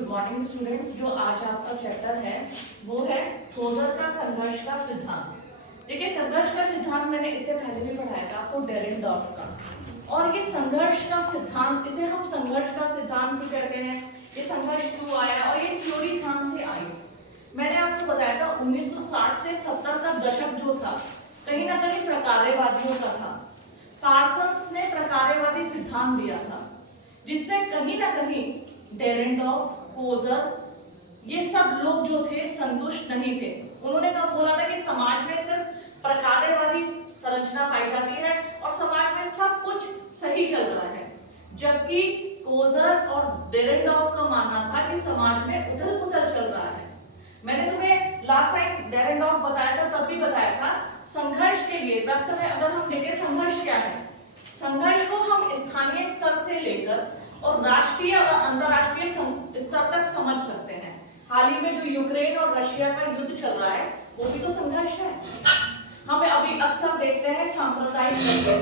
Good morning student. जो आज आपका चैप्टर है वो है कोज़र का संघर्ष का सिद्धांत। देखिए, संघर्ष का सिद्धांत मैंने इससे पहले भी पढ़ाया था आपको, डेरेनडॉर्फ का। और ये संघर्ष का सिद्धांत, इसे हम संघर्ष का सिद्धांत क्यों कहते हैं, ये संघर्ष क्यों आया और ये थ्योरी कहां से आई। मैंने आपको बताया था 1960 से 70 का दशक जो था कहीं ना कहीं प्रकार्यवादियों का था। पार्सन्स ने प्रकार्यवादी सिद्धांत दिया था, जिससे कहीं ना कहीं डेरेनडॉर्फ, कोज़र, ये सब लोग जो थे संतुष्ट नहीं थे। उन्होंने कहा, बोला था कि समाज में सिर्फ प्रकार्यवादी संरचना पाई जाती है और समाज में सब कुछ सही चल रहा है, जबकि कोज़र और डेरेनडॉर्फ का मानना था कि समाज में उथल-पुथल चल रहा है। मैंने तुम्हें लास्ट टाइम डेरेनडॉर्फ बताया था, तब भी बताया था संघर्ष के लिए वास्तव में अगर हम देखें संघर्ष क्या है, संघर्ष को हम स्थानीय स्तर से लेकर और राष्ट्रीय और अंतरराष्ट्रीय स्तर तक समझ सकते हैं। हाल ही में जो यूक्रेन और रशिया का युद्ध चल रहा है वो भी तो संघर्ष है। हम अभी अक्सर देखते हैं सांप्रदायिक दंगे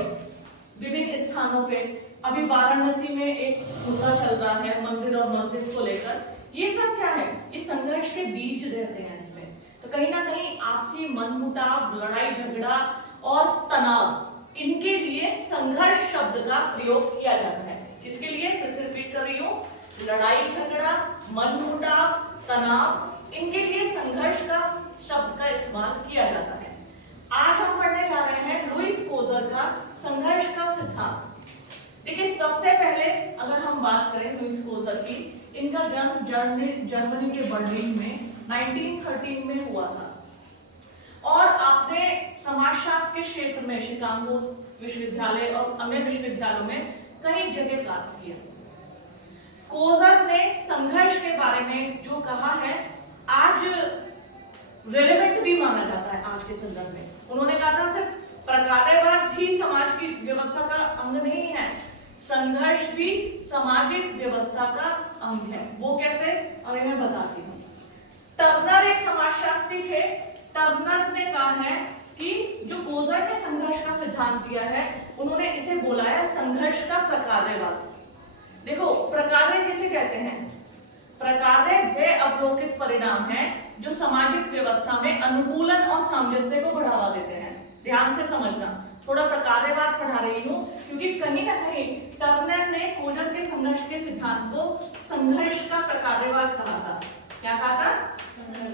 विभिन्न स्थानों पे। अभी वाराणसी में एक मुद्दा चल रहा है मंदिर और मस्जिद को लेकर। ये सब क्या है, ये संघर्ष के बीज रहते हैं इसमें। तो कहीं ना कहीं आपसी मनमुटाव, लड़ाई झगड़ा और तनाव, इनके लिए संघर्ष शब्द का प्रयोग किया जाता है। किसके लिए, फिर से रिपीट कर रही हूं, लड़ाई झगड़ा, मनमुटाव, तनाव, इनके लिए संघर्ष का शब्द का इस्तेमाल किया जाता है। आज हम पढ़ने जा रहे हैं लुईस कोज़र का संघर्ष का सिद्धांत। देखिए, सबसे पहले अगर हम बात करें लुईस कोज़र की, इनका जन्म जर्मनी के बर्लिन में 1913 में हुआ था और आपने समाजशास्त्र के क्षेत्र में शिकागो विश्वविद्यालय और अन्य विश्वविद्यालयों में कई जगह कार्य किया। कोज़र ने संघर्ष के बारे में जो कहा है आज रेलेवेंट भी माना जाता है आज के संदर्भ में। उन्होंने कहा था सिर्फ प्रकार्यवाद ही समाज की व्यवस्था का अंग नहीं है, संघर्ष भी सामाजिक व्यवस्था का अंग है। वो कैसे, अभी मैं बताती हूँ। टर्नर एक समाजशास्त्री थे। टर्नर ने कहा है कि जो कोज़र ने संघर्ष का सिद्धांत दिया है, उन्होंने इसे बोला है संघर्ष का प्रकार्यवाद। देखो, प्रकार्य किसे कहते हैं, प्रकार्य वे अवलोकित परिणाम हैं जो सामाजिक व्यवस्था में अनुकूलन और सामंजस्य को बढ़ावा देते हैं। ध्यान से समझना, थोड़ा प्रकार्यवाद पढ़ा रही हूं क्योंकि कहीं ना कहीं टर्नर ने कोज़र के संघर्ष के सिद्धांत को संघर्ष का प्रकार्यवाद कहा था। क्या कहा था,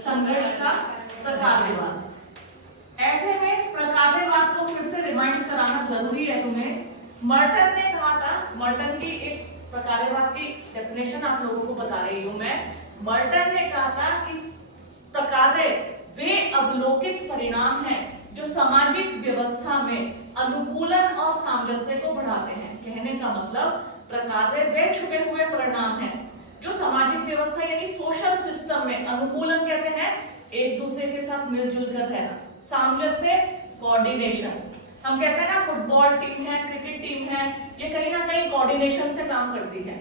संघर्ष का प्रकार्यवाद। ऐसे में प्रकार्यवाद को फिर से रिमाइंड कराना जरूरी है तुम्हें। मर्टन ने कहा था, मर्टन की एक प्रकार्यवाद की डेफिनेशन आप लोगों को बता रही हूं मैं। मर्टन ने कहा था कि प्रकार्य वे अवलोकित परिणाम हैं जो सामाजिक व्यवस्था में अनुकूलन और सामंजस्य को बढ़ाते हैं। कहने का मतलब, प्रकार्य वे छुपे हुए परिणाम हैं जो सामाजिक व्यवस्था यानी सोशल सिस्टम में, अनुकूलन कहते हैं एक दूसरे के साथ मिलजुल कर रहना, सामंजस्य कोऑर्डिनेशन। हम कहते हैं ना फुटबॉल टीम है, क्रिकेट टीम है, ये कहीं ना कहीं कोऑर्डिनेशन से काम करती है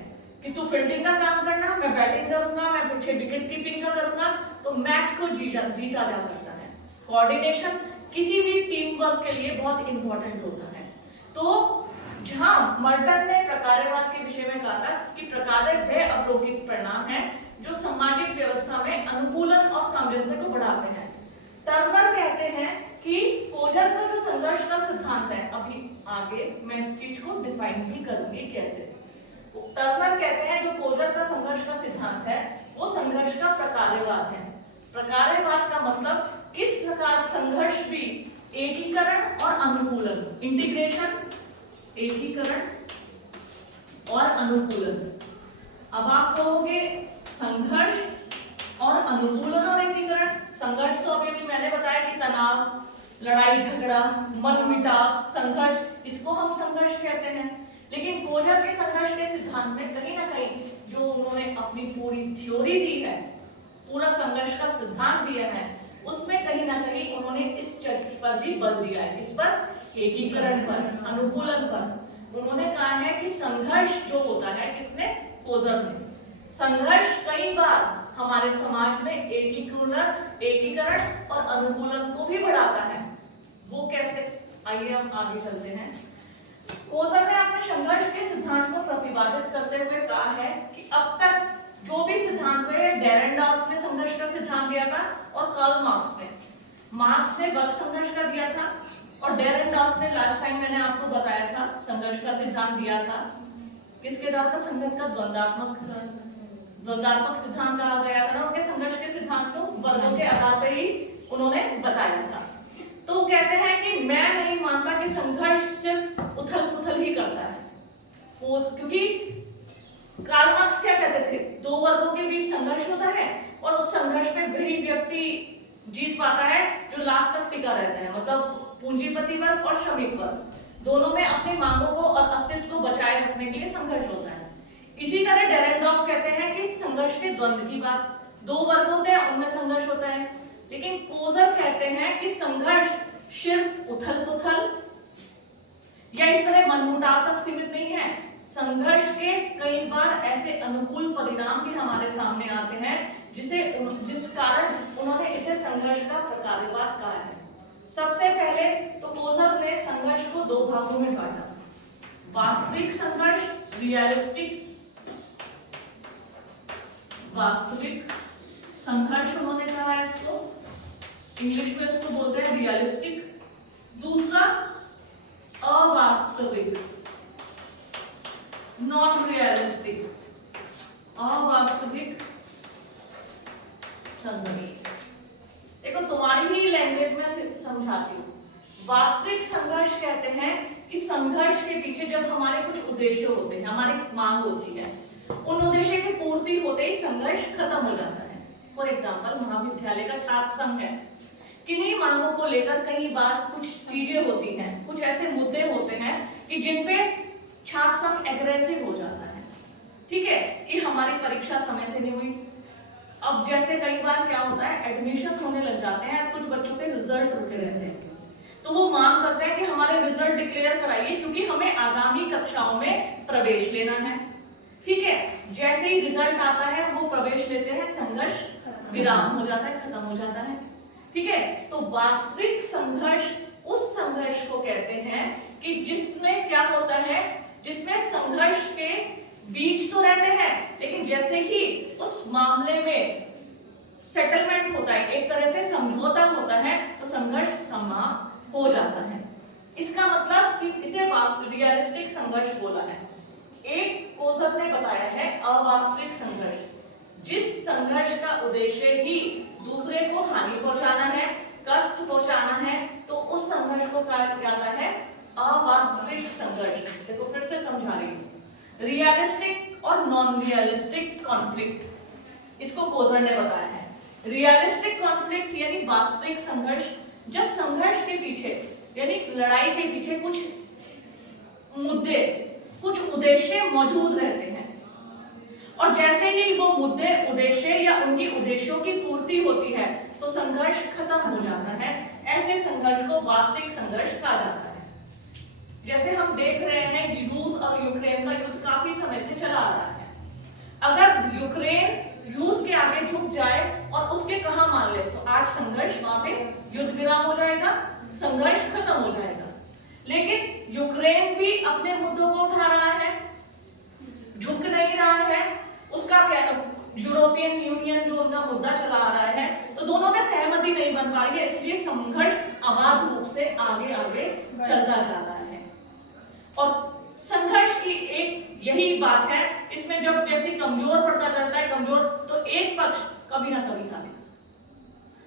कि तू फील्डिंग का काम करना, मैं बैटिंग करूंगा, मैं पीछे विकेट कीपिंग का करूंगा, तो मैच को जीता जा सकता है। कोऑर्डिनेशन किसी भी टीम वर्क के लिए बहुत इंपॉर्टेंट होता है। तो जहां मर्टन ने प्रकार्यवाद के विषय में कहा था कि प्रकार्य वे अवलोकित परिणाम है जो सामाजिक व्यवस्था में अनुकूलन और सामंजस्य को बढ़ाते हैं। टर्नर कहते हैं कि कोज़र का जो संघर्ष का सिद्धांत है, अभी आगे मैं इस चीज को डिफाइन भी करूंगी कैसे। टर्नर कहते हैं जो कोज़र का संघर्ष का सिद्धांत है वो संघर्ष का प्रकार्यवाद है। प्रकार्यवाद का मतलब किस प्रकार संघर्ष भी एकीकरण और अनुकूलन, इंटीग्रेशन, एकीकरण और अनुकूलन। अब आप कहोगे संघर्ष और अनुकूलन और एकीकरण। संघर्ष तो अभी मैंने बताया कि तनाव, लड़ाई झगड़ा, मनमुटाव, संघर्ष, इसको हम संघर्ष कहते हैं। लेकिन कोज़र के संघर्ष के सिद्धांत में कहीं ना कहीं जो उन्होंने अपनी पूरी थ्योरी दी है, पूरा संघर्ष का सिद्धांत दिया है, उसमें कहीं ना कहीं उन्होंने इस चीज पर भी बल दिया है। इस पर, एकीकरण पर, अनुकूलन पर। उन्होंने कहा है कि संघर्ष जो होता है, किसने, कोज़र ने, संघर्ष कई बार हमारे समाज में एकीकरण और अनुकूलन को भी बढ़ाता है। वो कैसे, आइए हम आगे चलते हैं। कोज़र ने अपने संघर्ष के सिद्धांत को प्रतिपादित करते हुए कहा है कि अब तक जो भी सिद्धांत हुए, डेरेनडॉर्फ ने संघर्ष का सिद्धांत दिया था और कार्ल मार्क्स ने वर्ग संघर्ष का दिया था, और डेरेनडॉर्फ ने लास्ट टाइम मैंने आपको बताया था संघर्ष का सिद्धांत दिया था किसके आधार पर, संघर्ष का द्वंद्वात्मक सिद्धांत कहा गया था ना। उनके संघर्ष के सिद्धांत को वर्गों के आधार पर ही उन्होंने बताया था। तो वो कहते हैं कि मैं नहीं मानता कि संघर्ष सिर्फ उथल पुथल ही करता है, क्योंकि कार्ल मार्क्स क्या कहते थे, दो वर्गों के बीच संघर्ष होता है और उस संघर्ष में वही व्यक्ति जीत पाता है जो लास्ट तक टिका रहता है, मतलब पूंजीपति वर्ग और श्रमिक वर्ग दोनों में अपनी मांगों को और अस्तित्व को बचाए रखने के लिए संघर्ष होता है। इसी तरह डेरेनडॉर्फ कहते हैं कि संघर्ष के द्वंद्व की बात, दो वर्ग होते हैं उनमें संघर्ष होता है, लेकिन कोजर कहते हैं कि संघर्ष सिर्फ उथल पुथल या इस तरह मनमुटाव तक सीमित नहीं है। संघर्ष के कई बार ऐसे अनुकूल परिणाम भी हमारे सामने आते हैं जिस कारण उन्होंने इसे संघर्ष का प्रकारवाद कहा है। सबसे पहले तो कोजर ने संघर्ष को दो भागों में बांटा, वास्तविक संघर्ष, वास्तविक संघर्ष उन्होंने कहा है इसको, इंग्लिश में इसको बोलते हैं रियलिस्टिक। दूसरा अवास्तविक, नॉन रियलिस्टिक, अवास्तविक संघर्ष। देखो तुम्हारी ही लैंग्वेज में समझाती हूँ। वास्तविक संघर्ष कहते हैं कि संघर्ष के पीछे जब हमारे कुछ उद्देश्य होते हैं, हमारी मांग होती है, उन उद्देश्य की पूर्ति होते ही संघर्ष खत्म हो जाता है। फॉर एग्जाम्पल महाविद्यालय का छात्र संघ है, किन्हीं मांगों को लेकर कई बार कुछ चीजें होती हैं, कुछ ऐसे मुद्दे होते हैं कि जिन पे छात्र संघ एग्रेसिव हो जाता है, ठीक है, कि हमारी परीक्षा समय से नहीं हुई। अब जैसे कई बार क्या होता है, एडमिशन होने लग जाते हैं, कुछ बच्चों के रिजल्ट रुके रहते हैं, तो वो मांग करते हैं कि हमारे रिजल्ट डिक्लेयर कराइए क्योंकि हमें आगामी कक्षाओं में प्रवेश लेना है, ठीक है। जैसे ही रिजल्ट आता है वो प्रवेश लेते हैं, संघर्ष विराम हो जाता है, खत्म हो जाता है, ठीक है। तो वास्तविक संघर्ष उस संघर्ष को कहते हैं कि जिसमें क्या होता है, जिसमें संघर्ष के बीच तो रहते हैं लेकिन जैसे ही उस मामले में सेटलमेंट होता है, एक तरह से समझौता होता है, तो संघर्ष समाप्त हो जाता है। इसका मतलब कि इसे रियलिस्टिक संघर्ष बोला है। एक कोजर ने बताया है अवास्तविक संघर्ष, जिस संघर्ष का उद्देश्य ही दूसरे को हानि पहुंचाना है, कष्ट पहुंचाना है, तो उस संघर्ष को कहा जाता है अवास्तविक संघर्ष। देखो फिर से समझा रही हूं, रियलिस्टिक और नॉन रियलिस्टिक कॉन्फ्लिक्ट, इसको कोजर ने बताया है। रियलिस्टिक कॉन्फ्लिक्ट यानी वास्तविक संघर्ष, जब संघर्ष के पीछे यानी लड़ाई के पीछे कुछ मुद्दे, कुछ उद्देश्य मौजूद रहते हैं और जैसे ही वो मुद्दे, उद्देश्य या उनकी उद्देश्यों की पूर्ति होती है तो संघर्ष खत्म हो जाता है। ऐसे संघर्ष को वास्तविक संघर्ष कहा जाता है। जैसे हम देख रहे हैं कि रूस और यूक्रेन का युद्ध काफी समय से चला आ रहा है। अगर यूक्रेन रूस के आगे झुक जाए और उसके कहा मान ले तो आज संघर्ष वहां पे युद्ध विराम हो जाएगा, संघर्ष खत्म हो जाएगा। लेकिन यूक्रेन भी अपने मुद्दों को उठा रहा है, झुक नहीं रहा है, उसका क्या यूरोपियन यूनियन जो उनका मुद्दा चला आ रहा है, तो दोनों में सहमति नहीं बन पा रही है, इसलिए संघर्ष अबाध रूप से आगे आगे चलता जा रहा है। और संघर्ष की एक यही बात है, इसमें जब व्यक्ति कमजोर पड़ता जाता है, कमजोर, तो एक पक्ष कभी ना कभी हारेगा।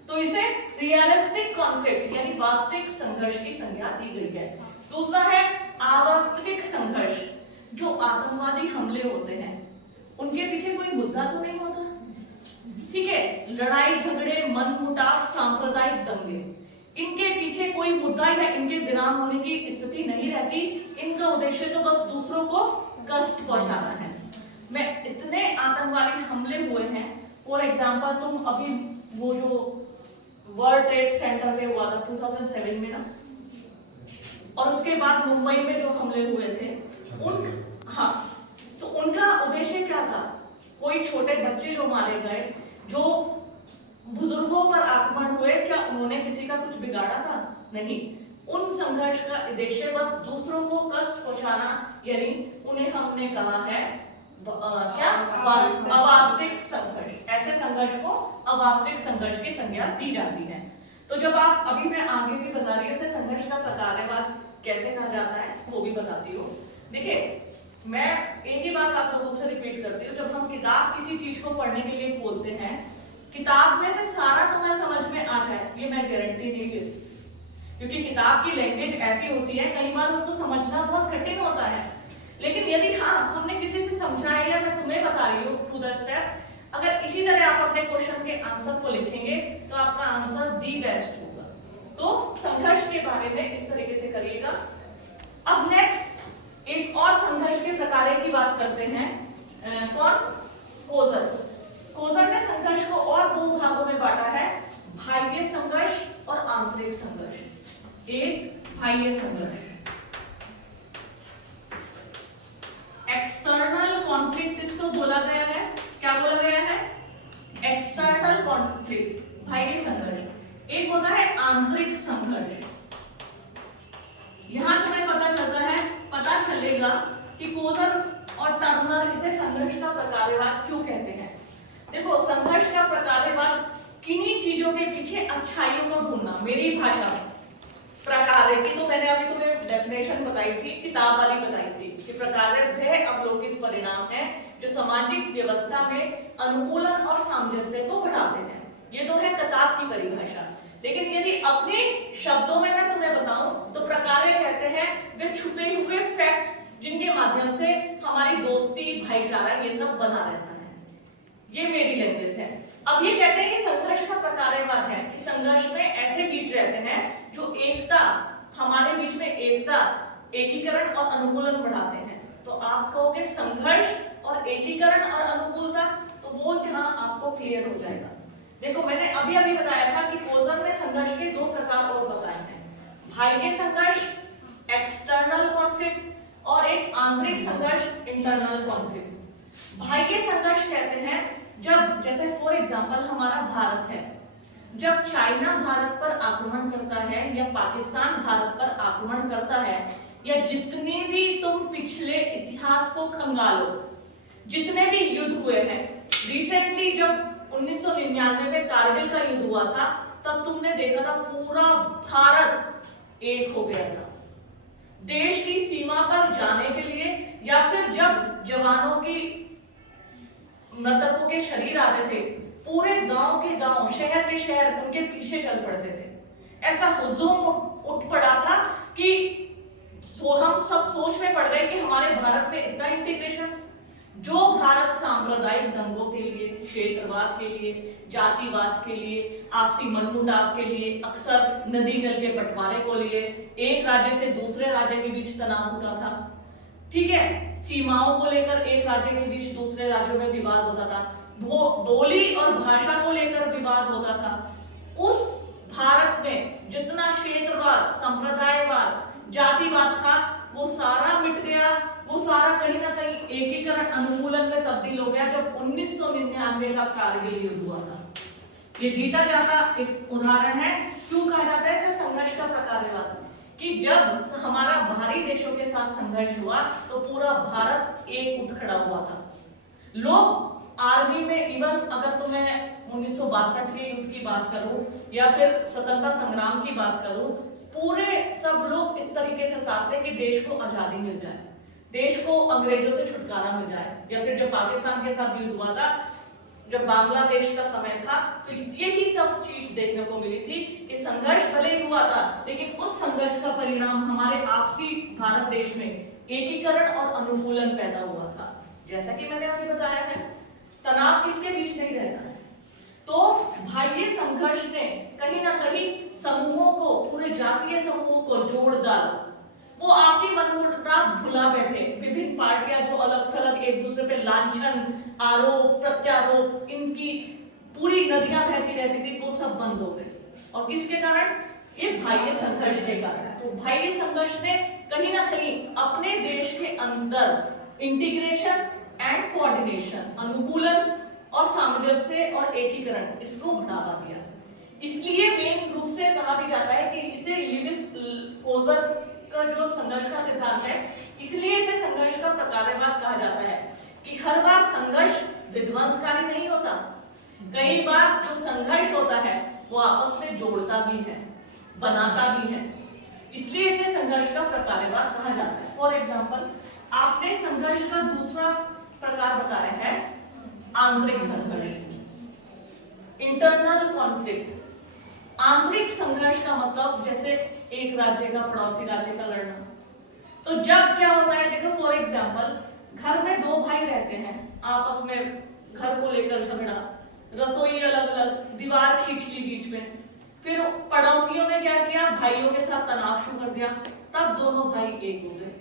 तो इसे रियलिस्टिक कॉन्फ्लिक्ट यानी वास्तविक संघर्ष की संज्ञा दी गई है। दूसरा है अवास्तविक संघर्ष, जो आतंकवादी हमले होते हैं, उनके पीछे कोई मुद्दा तो नहीं होता, ठीक है, लड़ाई झगड़े, मनमुटाव, सांप्रदायिक दंगे, इनके पीछे कोई मुद्दा या इनके विराम होने की स्थिति नहीं रहती। इनका उद्देश्य तो बस दूसरों को कष्ट पहुंचाना है। मैं इतने आतंकवादी हमले हुए हैं, फॉर एग्जांपल तुम अभी वो जो वर्ल्ड ट्रेड सेंटर पे हुआ था 2007 में ना, और उसके बाद मुंबई में जो हमले हुए थे तो उनका उद्देश्य क्या था? कोई छोटे बच्चे जो मारे गए, जो बुजुर्गों पर आक्रमण हुए, क्या उन्होंने किसी का कुछ बिगाड़ा था? नहीं। उन संघर्ष का उद्देश्य बस दूसरों को कष्ट पहुंचाना, यानी उन्हें हमने कहा है क्या अवास्तविक संघर्ष, ऐसे संघर्ष को अवास्तविक संघर्ष की संज्ञा दी जाती है। तो जब आप अभी मैं आगे भी बता रही हूँ संघर्ष का प्रकारवाद कैसे कहा जाता है वो भी बताती हूँ। देखिए मैं एक ही बात आप लोगों से रिपीट करती हूँ, जब हम किताब किसी चीज को पढ़ने के लिए खोलते हैं किताब में से सारा तुम्हें समझ में आ जाए ये मैं गारंटी नहीं ले सकती, क्योंकि किताब की लैंग्वेज ऐसी होती है कई बार उसको समझना बहुत कठिन होता है। लेकिन यदि हाँ हमने किसी से समझाया या मैं तुम्हें बता रही हूँ टू द स्टेप, अगर इसी तरह आप अपने क्वेश्चन के आंसर को लिखेंगे तो आपका आंसर दी बेस्ट होगा। तो संघर्ष के बारे में इस तरीके से करिएगा। अब नेक्स्ट एक और संघर्ष के प्रकार की बात करते हैं। कौन? कोजर। कोजर ने संघर्ष को और दो भागों में बांटा है, बाह्य संघर्ष और आंतरिक संघर्ष। एक बाह्य संघर्ष, एक्सटर्नल कॉन्फ्लिक्ट इसको बोला गया है। क्या बोला गया है? एक्सटर्नल कॉन्फ्लिक्ट, बाह्य संघर्ष। एक होता है आंतरिक संघर्ष। यहां तुम्हें पता चलेगा कि कोजर और टर्नर इसे संघर्ष का प्रकारवाद क्यों कहते हैं। देखो संघर्ष का प्रकारवाद किन्हीं चीजों के पीछे अच्छाइयों को ढूंढना, मेरी भाषा में प्रकार की तो मैंने अभी तुम्हें डेफिनेशन बताई थी, किताब वाली बताई थी कि प्रकार वह अवलोकित परिणाम है जो सामाजिक व्यवस्था में अनुकूलन और सामंजस्य को बढ़ाते हैं। ये तो है किताब की परिभाषा। लेकिन यदि अपने शब्दों में मैं तुम्हें बताऊं तो प्रकार कहते हैं वे छुपे हुए फैक्ट्स जिनके माध्यम से हमारी दोस्ती भाईचारा ये सब बना रहता है। ये मेरी लैंग्वेज है। अब ये कहते हैं कि संघर्ष का प्रकारवाद है कि संघर्ष में ऐसे बीज रहते हैं जो एकता, हमारे बीच में एकता, एकीकरण और अनुकूलन बढ़ाते हैं। तो आप कहोगे संघर्ष और एकीकरण और अनुकूलता, तो वो यहाँ आपको क्लियर हो जाएगा। देखो मैंने अभी बताया था कि कोजर ने संघर्ष के दो प्रकार और बताए हैं, बाह्य संघर्ष एक्सटर्नल कॉन्फ्लिक्ट और एक आंतरिक संघर्ष इंटरनल कॉन्फ्लिक्ट। बाह्य संघर्ष कहते हैं जब, जैसे फॉर एग्जांपल हमारा भारत है, जब चाइना भारत पर आक्रमण करता है या पाकिस्तान भारत पर आक्रमण करता है या जितने भी तुम पिछले इतिहास को खंगालो, जितने भी युद्ध हुए हैं, रिसेंटली जब 1999 में कारगिल का युद्ध हुआ था तब तुमने देखा था पूरा भारत एक हो गया था देश की सीमा पर जाने के लिए, या फिर जब जवानों की मृतकों के शरीर आते थे पूरे गांव के गांव, शहर के शहर उनके पीछे चल पड़ते थे। ऐसा हुजूम उठ पड़ा था कि हम सब सोच में पड़ गए कि हमारे भारत में इतना इंटीग्रेशन। जो भारत सांप्रदायिक दंगों के लिए, क्षेत्रवाद के लिए, जातिवाद के लिए, आपसी मनमुटाव के लिए, अक्सर नदी जल के बंटवारे को लिए, एक राज्य से दूसरे राज्य के बीच तनाव होता था, ठीक है, सीमाओं को लेकर एक राज्य के बीच दूसरे राज्यों में विवाद होता था, बोली और भाषा को लेकर विवाद होता था। उस भारत में जितना क्षेत्रवाद, संप्रदायवाद, जातिवाद था वो सारा मिट गया, वो सारा कहीं ना कहीं एकीकरण अनुकूलन में तब्दील हो गया जब 1999 का कारगिल युद्ध हुआ था। ये जीता जाता एक उदाहरण है। क्यों कहा जाता है इसे संघर्ष का प्रकारवाद, कि जब हमारा बाहरी देशों के साथ संघर्ष हुआ तो पूरा भारत एक उठ खड़ा हुआ था। लोग आर्मी में, इवन अगर तो मैं 1962 के युद्ध की बात करूं या फिर स्वतंत्रता संग्राम की बात करूं, पूरे सब लोग इस तरीके से साथ थे कि देश को आजादी मिल जाए, देश को अंग्रेजों से छुटकारा मिल जाए। या फिर जब पाकिस्तान के साथ युद्ध हुआ था, जब बांग्लादेश का समय था, तो यही सब चीज देखने को मिली थी कि संघर्ष भले ही हुआ था लेकिन उस संघर्ष का परिणाम हमारे आपसी भारत देश में एकीकरण और अनुकूलन पैदा हुआ था। जैसा कि मैंने अभी बताया है, तनाव किसके बीच नहीं रहता है। तो बाह्य संघर्ष ने कहीं ना कहीं समूहों को, पूरे जातीय समूहों को जोड़ डाला। वो आपसी मनमुटाव भुला बैठे, विभिन्न पार्टियां जो अलग थलग एक दूसरे पे लांछन, आरोप प्रत्यारोप, इनकी पूरी नदियां बहती रहती थी, वो सब बंद हो गए। और किसके कारण? ये बाह्य संघर्ष के कारण। तो बाह्य संघर्ष ने कहीं ना कहीं अपने देश के अंदर इंटीग्रेशन एंड कोऑर्डिनेशन, अनुकूलन और सामंजस्य और एकीकरण, इसको बढ़ावा दिया। इसलिए मेन रूप से कहा भी जाता है कि इसे लिविस-कोजर का जो संघर्ष का सिद्धांत है, इसलिए इसे संघर्ष का प्रकारवाद कहा जाता है कि हर विध्वंसकारी नहीं होता, कई बार जो संघर्ष होता है वो आपस में जोड़ता भी है, बनाता भी है, इसलिए इसे संघर्ष का प्रकारवाद कहा जाता है। फॉर एग्जाम्पल, आपने संघर्ष का दूसरा प्रकार बताया है आंतरिक संघर्ष, इंटरनल कॉन्फ्लिक्ट। आंतरिक संघर्ष का मतलब जैसे एक राज्य का पड़ोसी राज्य का लड़ना। तो जब क्या होता है, देखो फॉर एग्जाम्पल, घर में दो भाई रहते हैं, आपस में घर को लेकर झगड़ा, रसोई अलग अलग, दीवार खींच ली बीच में, फिर पड़ोसियों ने क्या किया, भाइयों के साथ तनाव शुरू कर दिया, तब दोनों भाई एक हो गए।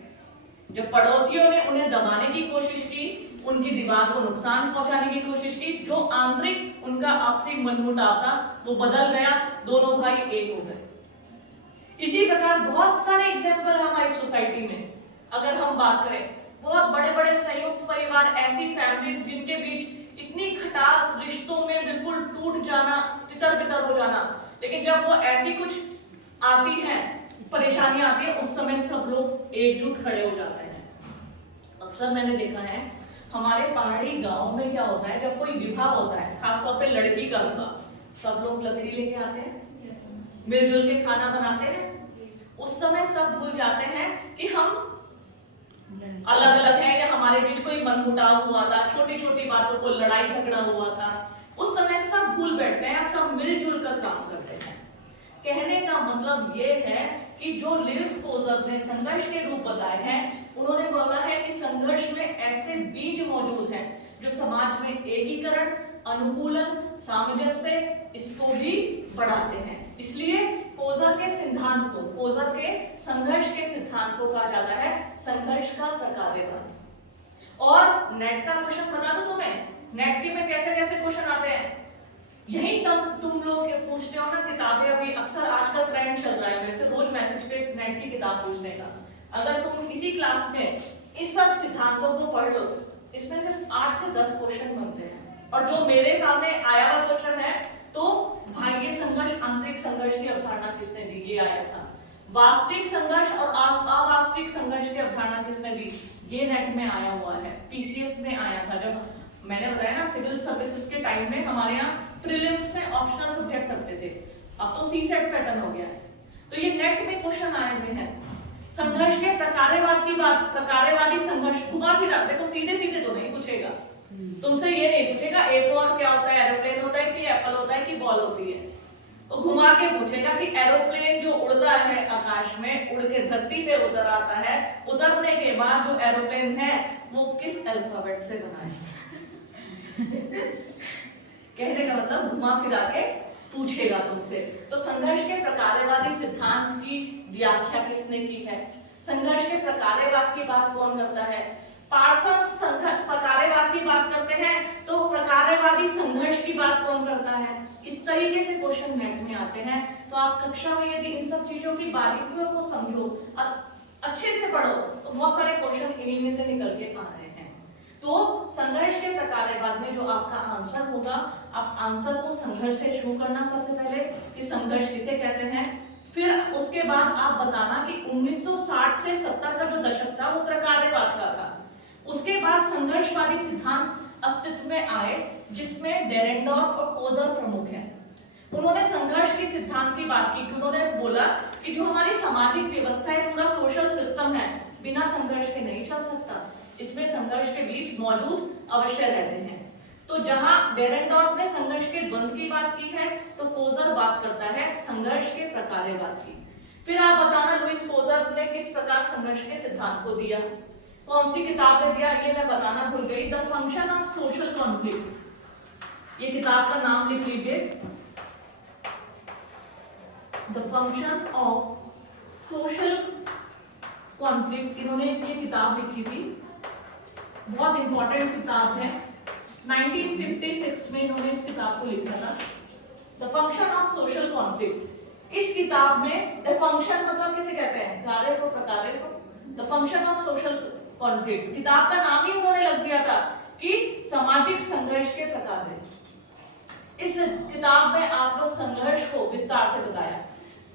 जब पड़ोसियों ने उन्हें दबाने की कोशिश की, उनकी दीवार को नुकसान पहुंचाने की कोशिश की, जो आंतरिक उनका आपसी मनमुटाव था वो बदल गया, दोनों भाई एक हो गए। इसी प्रकार बहुत सारे एग्जाम्पल है हमारी सोसाइटी में। अगर हम बात करें, बहुत बड़े बड़े संयुक्त परिवार, ऐसी फैमिलीज जिनके बीच इतनी खटास, रिश्तों में बिल्कुल टूट जाना, तितर बितर हो जाना, लेकिन जब वो ऐसी कुछ आती है, परेशानी आती है, उस समय सब लोग एकजुट खड़े हो जाते हैं। अक्सर मैंने देखा है हमारे पहाड़ी गांव में क्या होता है, जब कोई विवाह होता है, खासतौर पे लड़की का विवाह, सब लोग लकड़ी लेके आते हैं, मिलजुल के खाना बनाते हैं। उस समय सब भूल जाते हैं कि हम अलग अलग हैं या हमारे बीच कोई मनमुटाव हुआ था, छोटी छोटी बातों को लड़ाई झगड़ा हुआ था। उस समय सब भूल बैठते हैं, सब मिलजुल कर काम करते हैं। कहने का मतलब ये है कि जो लिव्स कोजर ने संघर्ष के रूप बताए हैं, उन्होंने बोला है कि संघर्ष में ऐसे बीज मौजूद हैं जो समाज में एकीकरण, अनुकूलन, सामंजस्य इसको भी बढ़ाते हैं। इसलिए कोजर के सिद्धांत को, कोजर के संघर्ष के सिद्धांत को कहा जाता है संघर्ष का प्रकारवाद। और नेट का क्वेश्चन बता दो तुम्हें, नेट के में कैसे कैसे क्वेश्चन आते हैं, यही तब तुम लोग पूछते हो ना, किताबें अभी अक्सर आजकल ट्रेंड चल रहा है मेरे से रोज मैसेज पे नेट की किताब पूछने का। अगर तुम इसी क्लास में इन सब सिद्धांतों को पढ़ लो, इसमें सिर्फ 8 से 10 क्वेश्चन बनते हैं। और जो मेरे सामने आया हुआ क्वेश्चन है, तो बाह्य संघर्ष, आंतरिक संघर्ष की अवधारणा किसने दी, ये आया था। वास्तविक संघर्ष और अवास्तविक संघर्ष की अवधारणा किसने दी, ये नेट में आया हुआ है, पीसीएस में आया था। जब मैंने बताया ना सिविल सर्विसेज के टाइम में हमारे यहाँ प्रीलिम्स में ऑप्शनल सब्जेक्ट करते थे, अब तो सी सेट पैटर्न हो गया है। तो ये नेट में क्वेश्चन आए हुए हैं। संघर्ष के प्रकारवाद की बात, प्रकारवादी संघर्ष घुमा फिरा, देखो सीधे सीधे तो नहीं पूछेगा, तुमसे ये नहीं पूछेगा ए फॉर क्या होता है, एरोप्लेन होता है कि एप्पल होता है कि बॉल होती है, वो घुमा के पूछेगा कि एरोप्लेन जो उड़ता है आकाश में, उड़ के धरती पे उतर आता है, उतरने के बाद जो एरोप्लेन है वो किस अल्फाबेट से बना है। कहने का मतलब घुमा फिरा के पूछेगा तुमसे। तो संघर्ष के प्रकारवादी सिद्धांत की व्याख्या किसने की है, संघर्ष के प्रकारवाद की बात कौन करता है, पार्सन्स प्रकारवाद की बात करते हैं, तो प्रकारवादी संघर्ष की बात कौन करता है। इस तरीके से क्वेश्चन नेट में आते हैं। तो आप कक्षा में यदि इन सब चीजों की बारीकियों को समझो और अच्छे से पढ़ो, तो बहुत सारे क्वेश्चन इन्हीं में से निकल के आ रहे हैं। तो संघर्ष के प्रकारवाद में जो आपका आंसर होगा, आप आंसर को संघर्ष से शुरू करना सबसे पहले कि संघर्ष किसे कहते हैं, फिर उसके बाद आप बताना कि 1960 से 70 का जो दशक था वो प्रकारवाद का था। उसके बाद संघर्षवादी सिद्धांत अस्तित्व में आए, जिसमें डेरेंडॉर्फ और कोजर प्रमुख हैं। उन्होंने संघर्ष की सिद्धांत की बात की कि उन्होंने बोला कि जो हमारी सामाजिक व्यवस्था है, पूरा सोशल सिस्टम है, बिना संघर्ष के नहीं चल सकता, इसमें संघर्ष के बीच मौजूद अवश्य रहते हैं। तो जहां डेरेंडॉर्फ ने संघर्ष के द्वंद्व की बात की है, तो कोजर बात करता है संघर्ष के प्रकारवाद की। फिर आप बताना लुईस कोजर ने किस प्रकार संघर्ष के सिद्धांत को दिया, कौन सी किताब में दिया, ये मैं बताना भूल गई। The function of social conflict, ये किताब का नाम लिख लीजिए, the function of social conflict. इन्होंने ये किताब लिखी थी, बहुत इंपॉर्टेंट किताब है, 1956 में इन्होंने इस किताब को लिखा था, the function of social conflict. इस किताब में द फंक्शन मतलब किसे कहते हैं, कार्य को, प्रकार को, the function of social conflict, किताब का नाम ही उन्होंने लग दिया था कि सामाजिक संघर्ष के प्रकार है। इस किताब में आप लोग संघर्ष को विस्तार से बताया।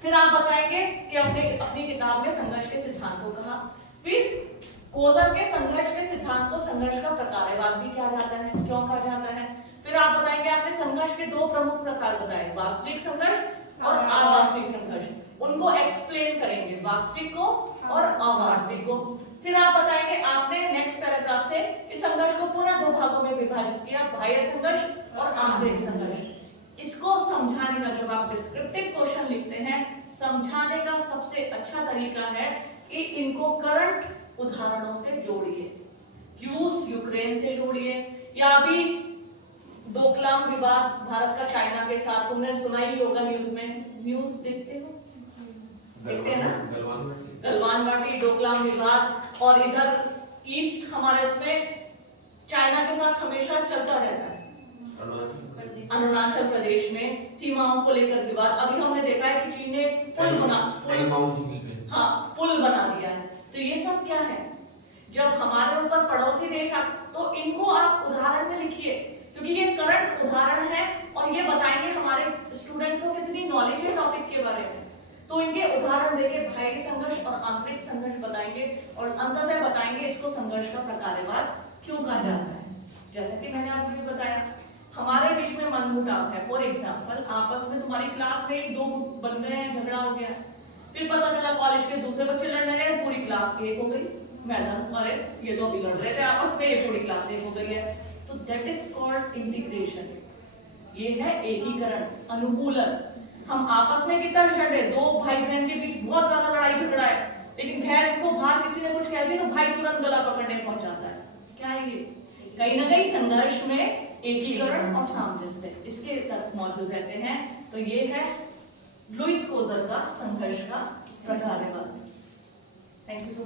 फिर आप बताएंगे कि अपनी किताब में संघर्ष के सिद्धांत को कहा। फिर कोजर के संघर्ष के सिद्धांत को संघर्ष का प्रकारवाद भी कहा जाता है। क्यों कहा जाता है? फिर आप बताएंगे, आपने संघर्ष के दो प्रमुख प्रकार बताए, वास्तविक संघर्ष और अवास्तविक संघर्ष। उनको एक्सप्लेन करेंगे, वास्तविक को और अवास्तविक को। फिर आप बताएंगे, आपने नेक्स्ट पैराग्राफ से इस संघर्ष को पुनः दो भागों में विभाजित किया, बाह्य संघर्ष और आंतरिक संघर्ष। इसको समझाने का, जब आप डिस्क्रिप्टिव क्वेश्चन लिखते हैं, समझाने का सबसे अच्छा तरीका है कि इनको करंट उदाहरणों से जोड़िए। रूस यूक्रेन से जोड़िए, या अभी डोकलाम विवाद भारत का चाइना के साथ, तुमने सुना ही होगा न्यूज में। न्यूज देखते हो? देखते हैं ना, गलवान घाटी, डोकलाम विवाद, और इधर ईस्ट हमारे उसमें चाइना के साथ हमेशा चलता रहता है। अरुणाचल प्रदेश में सीमाओं को लेकर विवाद। अभी हमने देखा है कि चीन ने पुल बना दिया है। तो ये सब क्या है? जब हमारे ऊपर पड़ोसी देश तो इनको आप उदाहरण में लिखिए, क्योंकि ये करंट उदाहरण है और ये बताएंगे हमारे स्टूडेंट को कितनी नॉलेज है टॉपिक के बारे में। तो इनके उदाहरण देके बाह्य संघर्ष और आंतरिक संघर्ष बताएंगे, और अंततः बताएंगे इसको संघर्ष का प्रकारवाद क्यों कहा जाता है। जैसे कि मैंने आपको भी बताया, हमारे बीच में मनमुटाव है। फॉर एग्जाम्पल, आपस में तुम्हारी क्लास में दो बन गए हैं, झगड़ा हो गया, फिर पता चला कॉलेज के दूसरे बच्चे लड़ने गए, पूरी क्लास एक हो गई। मैडम, अरे ये तो बिगड़ रहे थे आपस में, ये पूरी क्लास एक हो गई है। तो दैट इज कॉल्ड इंटीग्रेशन। ये है एकीकरण, अनुकूलन। हम आपस में कितना बिछड़ रहे, दो भाई बहन के बीच बहुत ज्यादा लड़ाई झगड़ा है, लेकिन बहन को बाहर किसी ने कुछ कह दिया तो भाई तुरंत गला पकड़ने पहुंच जाता है। क्या है ये? कहीं ना कहीं संघर्ष में एकीकरण और सामंजस्य इसके तर्क मौजूद रहते हैं। तो ये है लुईस कोजर का संघर्ष का प्रकारवाद। Thank you so much.